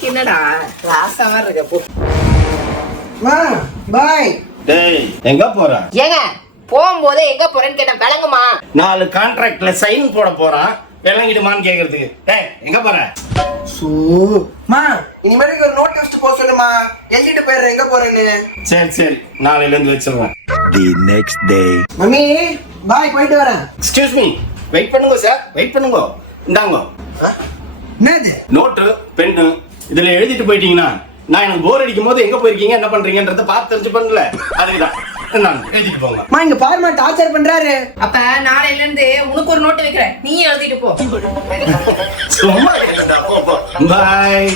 உனக்கு என்னடா ராசா மாதிரி இருக்க போ. பாய். டேய் எங்க போற? ஏங்க போகும்போதே எங்க போறேன்னு கேட்டேன், விளங்குமா? 4 கான்ட்ராக்ட்ல சைன் போட போறான், விளங்கிடுமான்னு கேக்குறதுக்கு. டேய் எங்க போற? இனிமேல் ஒரு நோட் டெஸ்ட் போக சொல்லுமா, எழுதிட்டு போயிடுறேன் எங்க போறேன்னு. சரி நாளையில இருந்து வச்சிருவேன். The next day. Mummy bye, போயிட்டு வரேன். எக்ஸ்கியூஸ் மீ, வெயிட் பண்ணுங்க சார், வெயிட் பண்ணுங்க. இந்தாங்க என்னது? நோட்டு பென்னு, இதுல எழுதிட்டு போயிட்டீங்கன்னா நான் எனக்கு போர் அடிக்கும் போது எங்க போயிருக்கீங்க என்ன பண்றீங்கன்றத பார்த்து தெரிஞ்சு பண்ணல. அதுக்குதான் இந்தாங்க எழுதிட்டு போங்க. அம்மா இங்க பாருமா, டார்ச்சர் பண்றாரு. அப்ப நாளையில இருந்து உனக்கு ஒரு நோட்டு வைக்கிறேன், நீ எழுதிட்டு போ. சும்மா போ. பாய்.